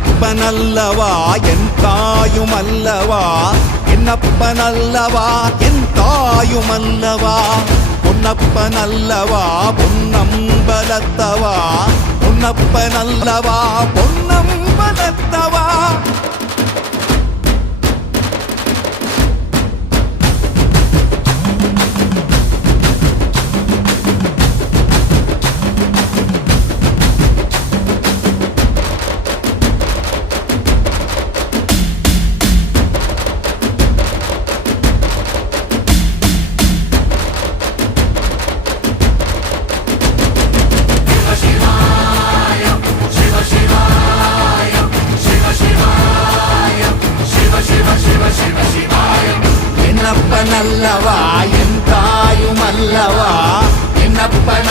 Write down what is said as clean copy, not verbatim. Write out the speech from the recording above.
என்னப்பனல்லவா என் தாயுமல்லவா, என்னப்பனல்லவா என் தாயுமல்லவா, பொன்னப்பனல்லவா பொன்னம்பலத்தவா, பொன்னப்பனல்லவா பொன்னம்பலத்தவா. என்னப்பனல்லவா என் தாயுமல்லவா, என்னப்பனல்